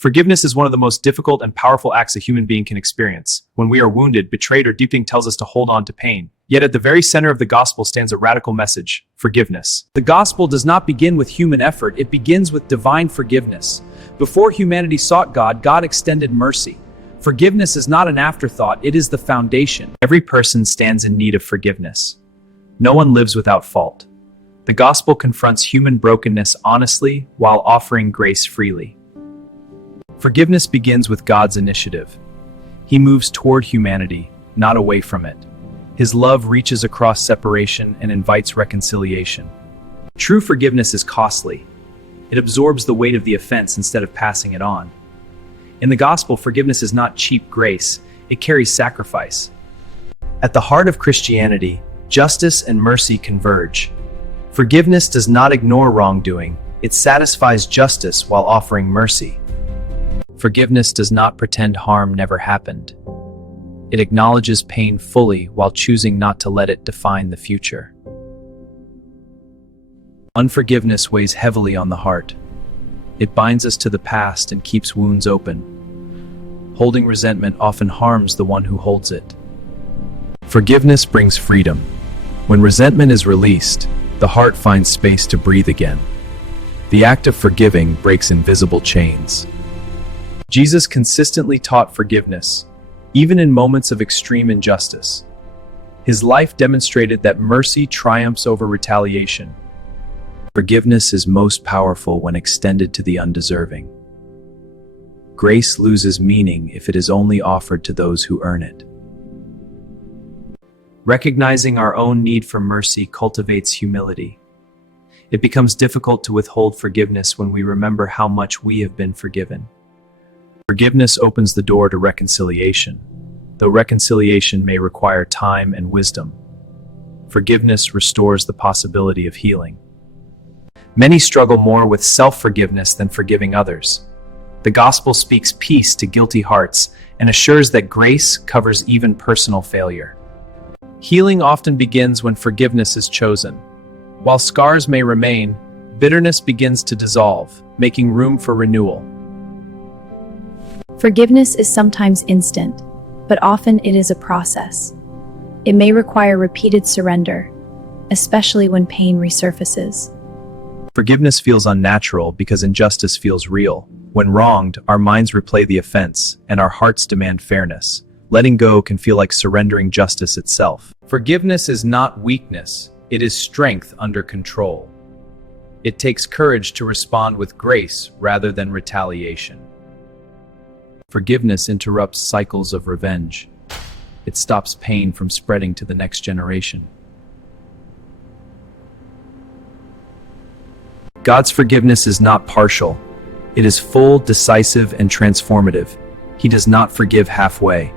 Forgiveness is one of the most difficult and powerful acts a human being can experience. When we are wounded, betrayed, or deeply tells us to hold on to pain. Yet at the very center of the gospel stands a radical message: forgiveness. The gospel does not begin with human effort, it begins with divine forgiveness. Before humanity sought God, God extended mercy. Forgiveness is not an afterthought, it is the foundation. Every person stands in need of forgiveness. No one lives without fault. The gospel confronts human brokenness honestly while offering grace freely. Forgiveness begins with God's initiative. He moves toward humanity, not away from it. His love reaches across separation and invites reconciliation. True forgiveness is costly. It absorbs the weight of the offense instead of passing it on. In the gospel, forgiveness is not cheap grace, it carries sacrifice. At the heart of Christianity, justice and mercy converge. Forgiveness does not ignore wrongdoing, it satisfies justice while offering mercy. Forgiveness does not pretend harm never happened. It acknowledges pain fully while choosing not to let it define the future. Unforgiveness weighs heavily on the heart. It binds us to the past and keeps wounds open. Holding resentment often harms the one who holds it. Forgiveness brings freedom. When resentment is released, the heart finds space to breathe again. The act of forgiving breaks invisible chains. Jesus consistently taught forgiveness, even in moments of extreme injustice. His life demonstrated that mercy triumphs over retaliation. Forgiveness is most powerful when extended to the undeserving. Grace loses meaning if it is only offered to those who earn it. Recognizing our own need for mercy cultivates humility. It becomes difficult to withhold forgiveness when we remember how much we have been forgiven. Forgiveness opens the door to reconciliation, though reconciliation may require time and wisdom. Forgiveness restores the possibility of healing. Many struggle more with self-forgiveness than forgiving others. The gospel speaks peace to guilty hearts and assures that grace covers even personal failure. Healing often begins when forgiveness is chosen. While scars may remain, bitterness begins to dissolve, making room for renewal. Forgiveness is sometimes instant, but often it is a process. It may require repeated surrender, especially when pain resurfaces. Forgiveness feels unnatural because injustice feels real. When wronged, our minds replay the offense, and our hearts demand fairness. Letting go can feel like surrendering justice itself. Forgiveness is not weakness, it is strength under control. It takes courage to respond with grace rather than retaliation. Forgiveness interrupts cycles of revenge. It stops pain from spreading to the next generation. God's forgiveness is not partial. It is full, decisive, and transformative. He does not forgive halfway.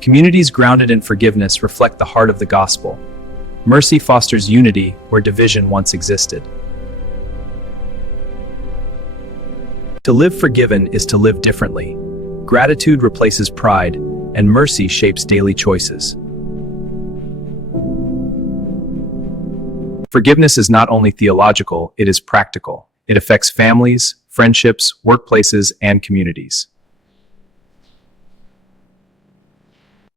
Communities grounded in forgiveness reflect the heart of the gospel. Mercy fosters unity where division once existed. To live forgiven is to live differently. Gratitude replaces pride, and mercy shapes daily choices. Forgiveness is not only theological, it is practical. It affects families, friendships, workplaces, and communities.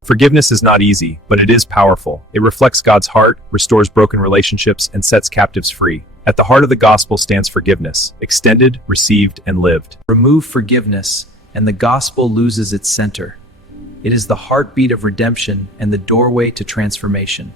Forgiveness is not easy, but it is powerful. It reflects God's heart, restores broken relationships, and sets captives free. At the heart of the gospel stands forgiveness, extended, received, and lived. Remove forgiveness, and the gospel loses its center. It is the heartbeat of redemption and the doorway to transformation.